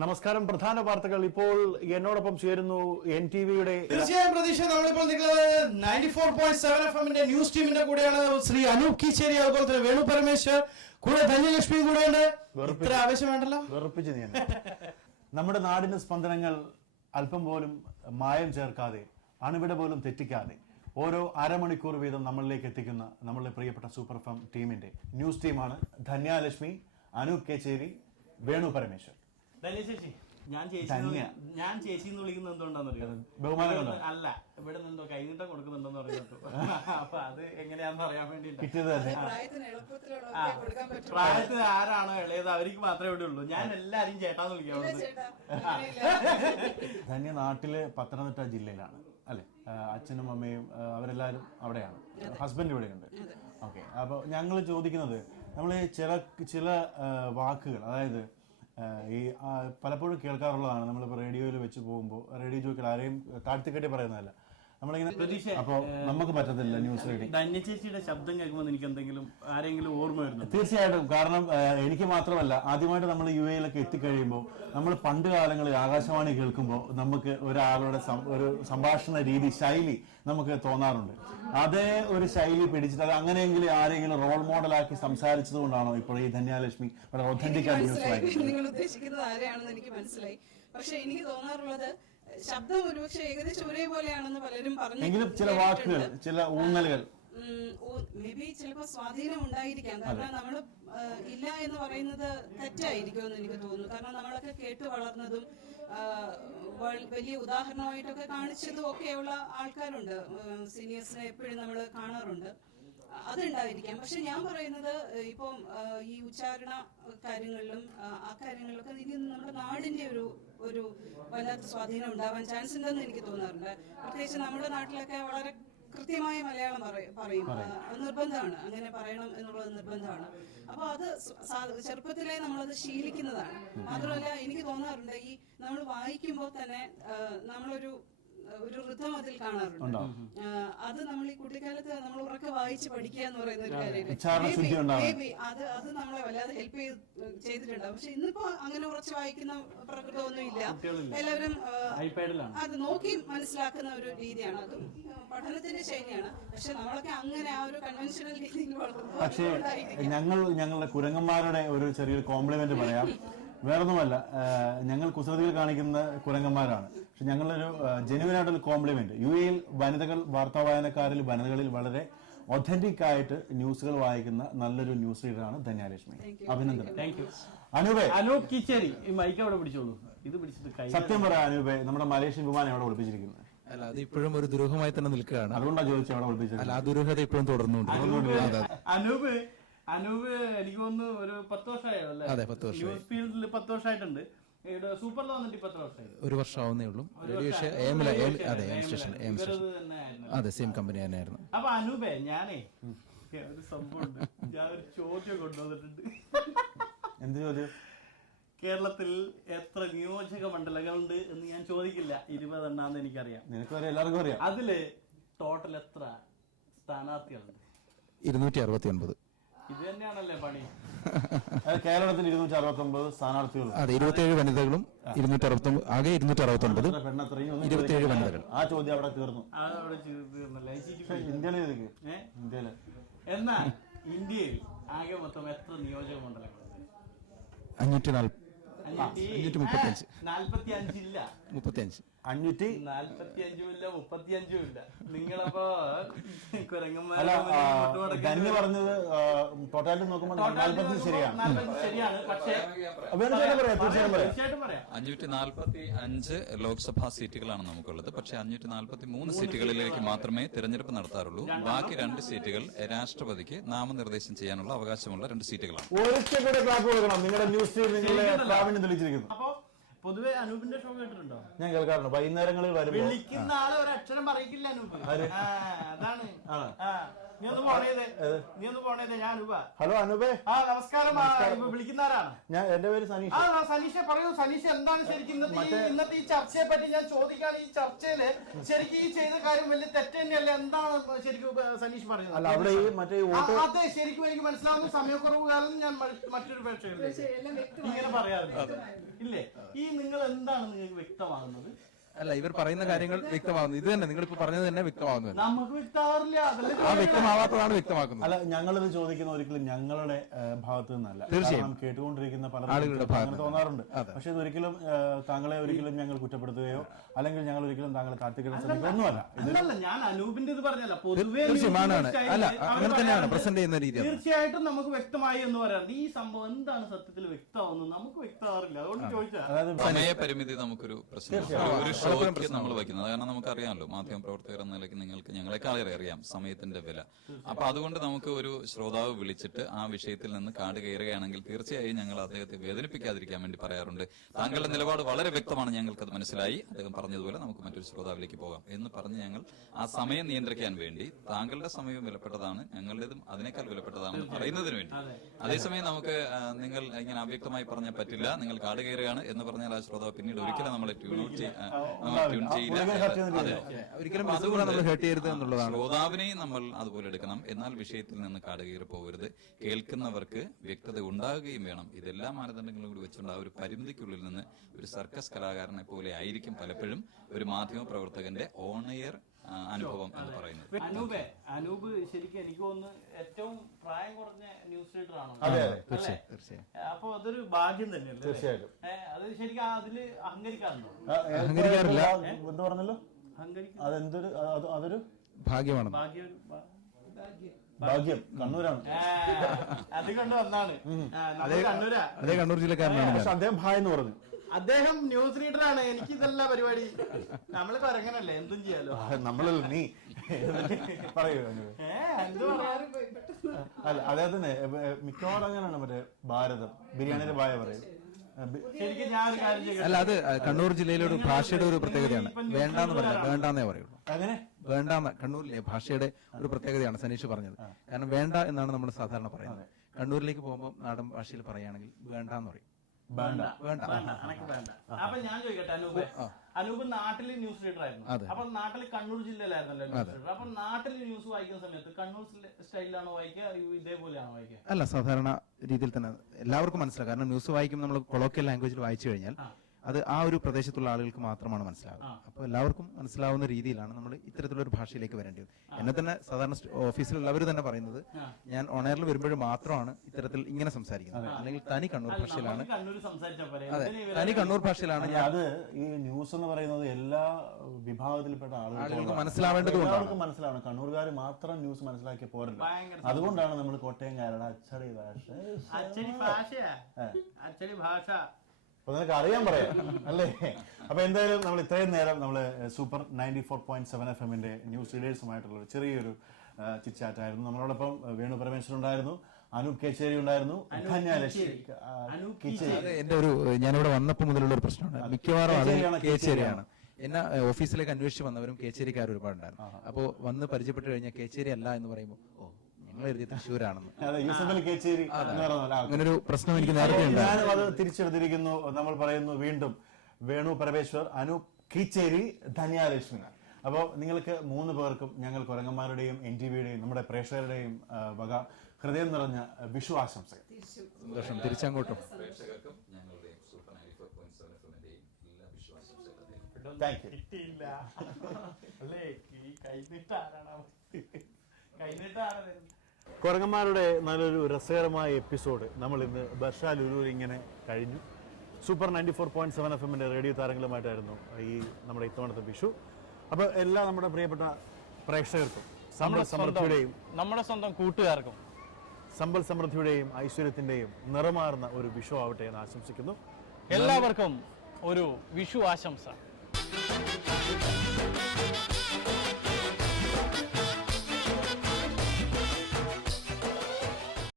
നമസ്കാരം. പ്രധാന വാർത്തകൾ ഇപ്പോൾ എന്നോടൊപ്പം ചേരുന്നു NTVയുടെ തീർച്ചയായും പ്രതീക്ഷ. നമ്മളിപ്പോൾ നിൽക്കുന്നത് 94.7 FM ന്യൂസ് ടീമിന്റെ കൂടെയാണ്. ശ്രീ അനൂപ് കീച്ചേരി, അതുപോലെ തന്നെ വേണു പരമേശ്വർ, കൂടെ ധന്യലക്ഷ്മി കൂടെയുണ്ട്. ഇത്ര ആവേശം വേണ്ടല്ലോ. വെറുപ്പിച്ച് നീ നമ്മുടെ നാടിന്റെ സ്പന്ദനങ്ങൾ അല്പം പോലും മായം ചേർക്കാതെ, അണുവിട പോലും തെറ്റിക്കാതെ ഓരോ അരമണിക്കൂർ വീതം നമ്മളിലേക്ക് എത്തിക്കുന്ന നമ്മളുടെ പ്രിയപ്പെട്ട സൂപ്പർ ഫാം ടീമിന്റെ ന്യൂസ് ടീമാണ് ധന്യലക്ഷ്മി, അനൂപ് കേച്ചേരി, വേണു പരമേശ്വർ. ഞാൻ ചേച്ചി എന്ന് വിളിക്കുന്നത് എന്തുകൊണ്ടാന്നറിയോ? ബഹുമാനം അല്ല, ഇവിടെ നിന്നോ കൈനീട്ടം കൊടുക്കുന്നുണ്ടെന്ന് പറയുന്നു. അപ്പൊ അത് എങ്ങനെയാന്ന് അറിയാൻ വേണ്ടിട്ട്. പ്രായത്തിന് ആരാണോ ഇളയത് അവർക്ക് മാത്രമേ ഇവിടെ ഉള്ളൂ. ഞാൻ എല്ലാരും ചേട്ടാന്ന് വിളിക്കാം. ധന്യ നാട്ടില് പത്തനംതിട്ട ജില്ലയിലാണ് അല്ലെ? അച്ഛനും അമ്മയും അവരെല്ലാരും അവിടെയാണ്. ഹസ്ബൻഡ് ഇവിടെയുണ്ട്. ഓക്കെ. അപ്പൊ ഞങ്ങൾ ചോദിക്കുന്നത്, നമ്മൾ ചില വാക്കുകൾ, അതായത് ഈ പലപ്പോഴും കേൾക്കാറുള്ളതാണ്. നമ്മളിപ്പോൾ റേഡിയോയിൽ വെച്ച് പോകുമ്പോൾ റേഡിയോ ജോക്കിൽ ആരെയും താഴ്ത്തിക്കെട്ടി പറയുന്നതല്ല, നമ്മളിങ്ങനെ. അപ്പൊ നമുക്ക് പറ്റത്തില്ല ന്യൂസ് റീഡിംഗ്. ധന്യ ചേച്ചിയുടെ ശബ്ദം കേൾക്കുമ്പോൾ എനിക്ക് എന്തെങ്കിലും ആരെങ്കിലും ഓർമ്മ വരുന്നു? തീർച്ചയായിട്ടും. കാരണം എനിക്ക് മാത്രമല്ല, ആദ്യമായിട്ട് നമ്മൾ UAE എത്തിക്കഴിയുമ്പോൾ, നമ്മൾ പണ്ട് കാലങ്ങളിൽ ആകാശവാണി കേൾക്കുമ്പോൾ നമുക്ക് ഒരാളുടെ ഒരു സംഭാഷണ രീതി, ശൈലി നമുക്ക് തോന്നാറുണ്ട്. അതേ ഒരു ശൈലി പിടിച്ചിട്ട് അത് അങ്ങനെയെങ്കിലും ആരെങ്കിലും റോൾ മോഡലാക്കി സംസാരിച്ചത് കൊണ്ടാണോ ഇപ്പോൾ ഈ ധന്യലക്ഷ്മി വളരെ ഒതന്റിക് ആയിട്ട് ന്യൂസ് വായിക്കുന്നത്? നിങ്ങൾ ഉദ്ദേശിക്കുന്നത് ആരെയാണെന്ന് എനിക്ക് മനസ്സിലായി. പക്ഷെ എനിക്ക് തോന്നാറുള്ളത് ശബ്ദം ഒരുപക്ഷെ ഏകദേശം ഒരേപോലെയാണെന്ന് പലരും പറഞ്ഞു. എങ്കിലും ചില വാക്കുകൾ, ചില ഊന്നലുകൾ മേ ബി ചിലപ്പോൾ സ്വാധീനം ഉണ്ടായിരിക്കാം. കാരണം നമ്മൾ ഇല്ല എന്ന് പറയുന്നത് തെറ്റായിരിക്കുമെന്ന് എനിക്ക് തോന്നുന്നു. കാരണം നമ്മളൊക്കെ കേട്ട് വളർന്നതും വലിയ ഉദാഹരണമായിട്ടൊക്കെ കാണിച്ചതും ഒക്കെയുള്ള ആൾക്കാരുണ്ട്. സീനിയേഴ്സിനെ എപ്പോഴും നമ്മൾ കാണാറുണ്ട്. അതുണ്ടായിരിക്കാം. പക്ഷെ ഞാൻ പറയുന്നത് ഇപ്പം ഈ ഉച്ചാരണ കാര്യങ്ങളിലും ആ കാര്യങ്ങളിലൊക്കെ ഇനി നമ്മുടെ നാടിന്റെ ഒരു വല്ലാത്ത സ്വാധീനം ഉണ്ടാവാൻ ചാൻസ് ഉണ്ടെന്ന് എനിക്ക് തോന്നാറുണ്ട്. പ്രത്യേകിച്ച് നമ്മുടെ നാട്ടിലൊക്കെ വളരെ കൃത്യമായ മലയാളം പറയും. അത് നിർബന്ധമാണ്, അങ്ങനെ പറയണം എന്നുള്ളത് നിർബന്ധമാണ്. അപ്പൊ അത് ചെറുപ്പത്തിലേ നമ്മളത് ശീലിക്കുന്നതാണ്. മാത്രമല്ല എനിക്ക് തോന്നാറുണ്ട്, ഈ നമ്മൾ വായിക്കുമ്പോൾ തന്നെ നമ്മളൊരു ഋതം അതിൽ കാണാറുണ്ട്. അത് നമ്മൾ ഈ കുട്ടിക്കാലത്ത് നമ്മൾ ഉറക്കെ വായിച്ച് പഠിക്കുക എന്ന് പറയുന്ന ഒരു കാര്യം അത് നമ്മളെ വല്ലാതെ ഹെൽപ്പ് ചെയ്തിട്ടുണ്ടാവും. പക്ഷെ ഇന്നിപ്പോ അങ്ങനെ ഉറച്ച് വായിക്കുന്ന പ്രകൃതമൊന്നും ഇല്ല. എല്ലാവരും അത് നോക്കി മനസ്സിലാക്കുന്ന ഒരു രീതിയാണ്. അത് പഠനത്തിന്റെ ശൈലിയാണ്. പക്ഷെ നമ്മളൊക്കെ അങ്ങനെ ആ ഒരു കൺവെൻഷണൽ രീതിയിൽ വളർന്നു. പക്ഷേ ഞങ്ങളുടെ കുരങ്ങന്മാരുടെ ഒരു ചെറിയൊരു കോംപ്ലിമെന്റ് പറയാം. വേറൊന്നുമല്ല, ഞങ്ങൾ കുസൃതികൾ കാണിക്കുന്ന കുരങ്ങന്മാരാണ്. പക്ഷെ ഞങ്ങളൊരു ജെന്യുവനായിട്ടൊരു കോംപ്ലിമെന്റ്, UAE വനിതകൾ, വാർത്താ വായനക്കാരിൽ വനിതകളിൽ വളരെ ഒതന്റിക് ആയിട്ട് ന്യൂസുകൾ വായിക്കുന്ന നല്ലൊരു ന്യൂസ് റീഡറാണ് ധന്യലക്ഷ്മി. അഭിനന്ദനം. അനൂപേ, അനൂപ് കീച്ചേരി, ഈ മൈക്ക് അവിടെ പിടിച്ചോളൂ. ഇത് പിടിച്ചിട്ട് സത്യം പറയാം അനൂപേ, നമ്മുടെ മലേഷ്യൻ വിമാനം എവിടെ ഒളിപ്പിച്ചിരിക്കുന്നത്? അല്ല, അത് ഇപ്പോഴും ഒരു ദുരൂഹമായി തന്നെ നിൽക്കുകയാണ്. അതുകൊണ്ടാണ് ചോദിച്ചത് എവിടെ ഒളിപ്പിച്ചത്. അല്ല, ആ ദുരൂഹത ഇപ്പോഴും തുടർന്നുണ്ട്. അനൂപ് എനിക്ക് തോന്നുന്നു ഒരു 10 വർഷമായോ അല്ലേ? അതെ, 10 വർഷം. ന്യൂസ് ഫീൽഡിൽ 10 വർഷമായിട്ടുണ്ട്. സൂപ്പറിൽ വന്നിട്ട് 10 വർഷമായി. ഒരു വർഷം ആവുന്നേ ഉള്ളൂ. അതെ, സെയിം കമ്പനി തന്നെയായിരുന്നു. അപ്പൊ അനൂപേ, ഞാനേ ഒരു സംഭവം ഞാൻ ഒരു ചോദ്യം കൊണ്ടുവന്നിട്ടുണ്ട്. എന്ത് ചോദ്യം? കേരളത്തിൽ എത്ര നിയോജക മണ്ഡലങ്ങളുണ്ട് എന്ന് ഞാൻ ചോദിക്കില്ല. 20 എണ്ണാന്ന് എനിക്കറിയാം. നിനക്ക് എല്ലാവർക്കും അറിയാം. അതില് ടോട്ടൽ എത്ര സ്ഥാനാർത്ഥികളുണ്ട്? 269. ഇത് തന്നെയാണല്ലേ പണി? കേരളത്തിൽ 269 സ്ഥാനാർത്ഥികൾ. അതെ, 27 വനിതകളും 269, ആകെ 269, 27 വനിതകൾ. ആ ചോദ്യം അവിടെ തീർന്നു. അതവിടെ തീർന്നല്ലേ? ഇന്ത്യയില് എന്നാ ഇന്ത്യയിൽ ആകെ മൊത്തം എത്ര നിയോജക മണ്ഡലങ്ങളുണ്ട്? 535. 45 ഇല്ല, 35. 545 ഇല്ല, 35 ഇല്ല. നിങ്ങളപ്പോ ധന്യ പറഞ്ഞത് ടോട്ടാലിൽ നോക്കുമ്പോൾ 45 ശരിയാണ്. ശരിയാണ്. പക്ഷേ 545 ലോക്സഭാ സീറ്റുകളാണ് നമുക്കുള്ളത്. പക്ഷേ 543 സീറ്റുകളിലേക്ക് മാത്രമേ തിരഞ്ഞെടുപ്പ് നടത്താറുള്ളൂ. ബാക്കി 2 സീറ്റുകൾ രാഷ്ട്രപതിക്ക് നാമനിർദ്ദേശം ചെയ്യാനുള്ള അവകാശമുള്ള 2 സീറ്റുകളാണ്. നിങ്ങളുടെ ന്യൂസ് പ്രാവീണ്യം തെളിയിച്ചിരിക്കുന്നു. അപ്പൊ പൊതുവെ അനൂപിന്റെ ഷോ കേട്ടിട്ടുണ്ടോ? ഞാൻ കേൾക്കാറുണ്ട്. വൈകുന്നേരങ്ങളിൽ വിളിക്കുന്ന ആളെ ഒരു അക്ഷരം പറയിക്കില്ല അനൂപ്. അതാണ് നീ ഒന്ന് പോണേതേ ഞാൻ അനൂപ. ഹലോ അനൂപേ. ആ നമസ്കാരം. വിളിക്കുന്നവരാണ്. എന്റെ പേര് സനീഷ്. സനീഷ പറയൂ. സനീഷ എന്താണ് ശരിക്കും ഇന്നത്തെ ഈ ചർച്ചയെ പറ്റി ഞാൻ ചോദിക്കാണ്. ഈ ചർച്ചയില് ശരിക്കും ഈ ചെയ്ത കാര്യം വലിയ തെറ്റ് തന്നെയല്ല. എന്താണ് ശരിക്കും സനീഷ് പറയുന്നത്? അല്ല അവിടെ ഈ മറ്റേ അതെ ശരിക്കും എനിക്ക് മനസ്സിലാവുന്ന സമയക്കുറവ് കാരണം ഞാൻ മറ്റൊരു പ്രേക്ഷകരിലേക്ക് ഇങ്ങനെ പറയാറുണ്ട്. ഇല്ലേ ഈ നിങ്ങൾ എന്താണ് നിങ്ങൾക്ക് വ്യക്തമാകുന്നത്? അല്ല, ഇവർ പറയുന്ന കാര്യങ്ങൾ വ്യക്തമാകുന്നു. ഇത് തന്നെ നിങ്ങളിപ്പോ പറഞ്ഞത് തന്നെ വ്യക്തമാകുന്നു. നമുക്ക് വ്യക്തമാറില്ല. ആ വ്യക്തമാവാത്തതാണ് വ്യക്തമാക്കുന്നത്. അല്ല, ഞങ്ങളിത് ചോദിക്കുന്ന ഒരിക്കലും ഞങ്ങളുടെ ഭാഗത്തു നിന്നല്ല. തീർച്ചയായും കേട്ടുകൊണ്ടിരിക്കുന്ന പല ആളുകളുടെ അങ്ങനെ തോന്നാറുണ്ട്. പക്ഷെ ഇതൊരിക്കലും താങ്കളെ ഒരിക്കലും ഞങ്ങൾ കുറ്റപ്പെടുത്തുകയോ അല്ലെങ്കിൽ ഞങ്ങൾ ഒരിക്കലും താങ്കളെ താഴ്ത്തിക്കിടാൻ ശ്രമിക്കുകയൊന്നുമല്ല. അല്ലല്ല, ഞാൻ അനൂപിന്റെ ഇത് പറഞ്ഞല്ല. പൊതുവെ അല്ല, അങ്ങനെ തന്നെയാണ് പ്രസന്റ് ചെയ്യുന്ന രീതി. തീർച്ചയായിട്ടും നമുക്ക് വ്യക്തമായി എന്ന് പറയാറുണ്ട്. ഈ സംഭവം എന്താണ് സത്യത്തിൽ വ്യക്തമാവുന്നത്? നമുക്ക് വ്യക്തമാറില്ല. അതുകൊണ്ട് ചോദിച്ചാൽ സമയപരിമിതി നമുക്കൊരു പ്രശ്നം ഷോയ്ക്ക് നമ്മൾ വയ്ക്കുന്നത്. കാരണം നമുക്കറിയാമല്ലോ, മാധ്യമ പ്രവർത്തകർ എന്ന നിലയ്ക്ക് നിങ്ങൾക്ക് ഞങ്ങളെക്കാളേറെ അറിയാം സമയത്തിന്റെ വില. അപ്പൊ അതുകൊണ്ട് നമുക്ക് ഒരു ശ്രോതാവ് വിളിച്ചിട്ട് ആ വിഷയത്തിൽ നിന്ന് കാട് കയറുകയാണെങ്കിൽ തീർച്ചയായും ഞങ്ങൾ അദ്ദേഹത്തെ വേദനിപ്പിക്കാതിരിക്കാൻ വേണ്ടി പറയാറുണ്ട്. താങ്കളുടെ നിലപാട് വളരെ വ്യക്തമാണ്, ഞങ്ങൾക്കത് മനസ്സിലായി. അദ്ദേഹം പറഞ്ഞതുപോലെ നമുക്ക് മറ്റൊരു ശ്രോതാവിലേക്ക് പോകാം എന്ന് പറഞ്ഞ് ഞങ്ങൾ ആ സമയം നിയന്ത്രിക്കാൻ വേണ്ടി താങ്കളുടെ സമയവും വിലപ്പെട്ടതാണ്, ഞങ്ങളുടേതും അതിനേക്കാൾ വിലപ്പെട്ടതാണെന്ന് പറയുന്നതിന് വേണ്ടി. അതേസമയം നമുക്ക് നിങ്ങൾ ഇങ്ങനെ അവ്യക്തമായി പറഞ്ഞാൽ പറ്റില്ല, നിങ്ങൾ കാട് കയറുകയാണ് എന്ന് പറഞ്ഞാൽ ആ ശ്രോതാവ് പിന്നീട് ഒരിക്കലും നമ്മളെ ട്യൂൺ ചെയ്യില്ല. ഒരിക്കലും ഹേർട്ട് ചെയ്യരുത് എന്നുള്ളതാണ്. ശ്രോതാവിനെയും നമ്മൾ അതുപോലെ എടുക്കണം. എന്നാൽ വിഷയത്തിൽ നിന്ന് കാടുകയറി പോകരുത്. കേൾക്കുന്നവർക്ക് വ്യക്തത ഉണ്ടാകുകയും വേണം. ഇതെല്ലാ മാനദണ്ഡങ്ങളും കൂടി വെച്ചുകൊണ്ട് ആ ഒരു പരിമിതിക്കുള്ളിൽ നിന്ന് ഒരു സർക്കസ് കലാകാരനെ പോലെ ആയിരിക്കും പലപ്പോഴും ഒരു മാധ്യമ പ്രവർത്തകന്റെ ഓൺ എയർ അനുഭവം എന്ന് പറയുന്നത്. അനൂപ് ശരിക്കും എനിക്ക് തോന്നുന്നു ഏറ്റവും പ്രായം കുറഞ്ഞ ന്യൂസ് റീഡർ ആണോ? തീർച്ചയായും. അപ്പൊ അതൊരു ഭാഗ്യം തന്നെയല്ലേ? തീർച്ചയായിട്ടും. അത് ശരിക്കും അതില് അഹങ്കരിക്കാറുണ്ടോ? അഹങ്കരിക്കാറില്ല. എന്ത് പറഞ്ഞല്ലോ? അതൊരു ഭാഗ്യമാണ്. ഭാഗ്യം. കണ്ണൂരാണ്. അത് കൊണ്ട് വന്നാണ്. അതേ കണ്ണൂർ ജില്ലക്കാരനാണ്. പക്ഷെ അദ്ദേഹം ഭായ് എന്ന് പറഞ്ഞു. അദ്ദേഹം ന്യൂസ് റീഡറാണ്. എനിക്ക് ഇതല്ല പരിപാടി. നമ്മള് കൊരങ്ങനല്ലേ, എന്തും ചെയ്യാലോ. നമ്മളല്ല, നീ പറയൂ. അല്ല, അദ്ദേഹത്തിന് മിക്കവാറും അങ്ങനെയാണ്. മറ്റേ ഭാരതം ബിരിയാണിയുടെ ഭായ പറയും. ശരിക്കും ഞാൻ ഒരു കാര്യം ചെയ്യട്ടെ. അല്ല, അത് കണ്ണൂർ ജില്ലയിലെ ഒരു ഭാഷയുടെ ഒരു പ്രത്യേകതയാണ്. വേണ്ടാന്ന് പറയാം, വേണ്ടാന്നേ പറയുള്ളൂ. അങ്ങനെ വേണ്ടാന്ന് കണ്ണൂരിലെ ഭാഷയുടെ ഒരു പ്രത്യേകതയാണ് സനീഷ് പറഞ്ഞത്. കാരണം വേണ്ട എന്നാണ് നമ്മൾ സാധാരണ പറയുന്നത്. കണ്ണൂരിലേക്ക് പോകുമ്പോൾ നാടൻ ഭാഷയിൽ പറയുകയാണെങ്കിൽ വേണ്ടാന്ന് പറയും. വേണ്ട. അപ്പൊ ഞാൻ ചോദിക്കട്ടെ, അനൂപ് നാട്ടില് ന്യൂസ് റീഡർ ആയിരുന്നു. അപ്പൊ നാട്ടിൽ കണ്ണൂർ ജില്ലയിലായിരുന്നല്ലോ ന്യൂസ് റീഡർ. അപ്പൊ നാട്ടിൽ ന്യൂസ് വായിക്കുന്ന സമയത്ത് കണ്ണൂർ സ്റ്റൈലിലാണോ വായിക്കുക, ഇതേപോലെയാണോ വായിക്കുക? അല്ല, സാധാരണ രീതിയിൽ തന്നെ എല്ലാവർക്കും മനസ്സിലാവും. കാരണം ന്യൂസ് വായിക്കുമ്പോൾ നമ്മൾ കൊളോക്കിയൽ ലാംഗ്വേജിൽ വായിച്ചു കഴിഞ്ഞാൽ അത് ആ ഒരു പ്രദേശത്തുള്ള ആളുകൾക്ക് മാത്രമാണ് മനസ്സിലാവുക. അപ്പോൾ എല്ലാവർക്കും മനസ്സിലാവുന്ന രീതിയിലാണ് നമ്മൾ ഇത്തരത്തിലുള്ള ഒരു ഭാഷയിലേക്ക് വരേണ്ടത്. എന്നെ തന്നെ സാധാരണ ഓഫീസിലുള്ളവർ തന്നെ പറയുന്നത്, ഞാൻ ഓണറിൽ വരുമ്പോഴും മാത്രമാണ് ഇത്തരത്തിൽ ഇങ്ങനെ സംസാരിക്കുന്നത്. അല്ലെങ്കിൽ തനി കണ്ണൂർ ഭാഷയിലാണ്. അതെ, തനി കണ്ണൂർ ഭാഷയിലാണ് ഞാൻ. അത് ഈ ന്യൂസ് എന്ന് പറയുന്നത് എല്ലാ വിഭാഗത്തിൽപ്പെട്ട ആളുകൾക്ക് മനസ്സിലാവേണ്ടതുകൊണ്ടാണ്. മനസ്സിലാവണം. കണ്ണൂർകാർ മാത്രം ന്യൂസ് മനസ്സിലാക്കിയ പോരല്ലോ. അതുകൊണ്ടാണ് നമ്മൾ കോട്ടയംകാരുടെ അച്ചടി ഭാഷ അപ്പൊ നിനക്ക് അറിയാൻ പറയാം അല്ലേ? അപ്പൊ എന്തായാലും നമ്മൾ ഇത്രയും നേരം നമ്മള് സൂപ്പർ 94.7 FM ന്യൂസ് റീഡേഴ്സുമായിട്ടുള്ള ഒരു ചെറിയൊരു ചിറ്റാറ്റായിരുന്നു. നമ്മളോടൊപ്പം വേണു പരമേശ്വരൻ ഉണ്ടായിരുന്നു, അനൂപ് കേച്ചേരി ഉണ്ടായിരുന്നു, എന്റെ ഒരു ഞാനിവിടെ വന്നപ്പോൾ മുതലുള്ള ഒരു പ്രശ്നമാണ്. മിക്കവാറും അത് കേച്ചേരിയാണ്. എന്നെ ഓഫീസിലേക്ക് അന്വേഷിച്ച് വന്നവരും കേച്ചേരിക്കാർ ഒരുപാടുണ്ടായിരുന്നു. അപ്പോ വന്ന് പരിചയപ്പെട്ട് കഴിഞ്ഞാൽ കേച്ചേരി അല്ല എന്ന് പറയുമ്പോൾ തൃശ്ശൂരാണെന്ന് അങ്ങനൊരു പ്രശ്നം എനിക്ക് നേരത്തെ ഞാനും അത് തിരിച്ചെടുത്തിരിക്കുന്നു. നമ്മൾ പറയുന്നു വീണ്ടും വേണു പരമേശ്വർ, അനൂപ് കീച്ചേരി, ധന്യാലക്ഷ്മി. അപ്പോൾ നിങ്ങൾക്ക് 3 പേർക്കും ഞങ്ങൾ കുരങ്ങന്മാരുടെയും NTVയുടെയും നമ്മുടെ പ്രേക്ഷകരുടെയും വക ഹൃദയം നിറഞ്ഞ വിഷു ആശംസകൾ. സന്തോഷം. തിരിച്ചങ്ങോട്ടും കുരങ്ങന്മാരുടെ നല്ലൊരു രസകരമായ എപ്പിസോഡ് നമ്മൾ ഇന്ന് ബർഷാലുലൂർ ഇങ്ങനെ കഴിഞ്ഞു. സൂപ്പർ 94.7 FM റേഡിയോ താരങ്ങളുമായിട്ടായിരുന്നു ഈ നമ്മുടെ ഇത്തവണത്തെ വിഷു. അപ്പോൾ എല്ലാ നമ്മുടെ പ്രിയപ്പെട്ട പ്രേക്ഷകർക്കും നമ്മുടെ സ്വന്തം കൂട്ടുകാർക്കും സമ്പൽ സമൃദ്ധിയുടെയും ഐശ്വര്യത്തിന്റെയും നിറമാർന്ന ഒരു വിഷു ആവട്ടെ എന്ന് ആശംസിക്കുന്നു. എല്ലാവർക്കും ഒരു വിഷു ആശംസ.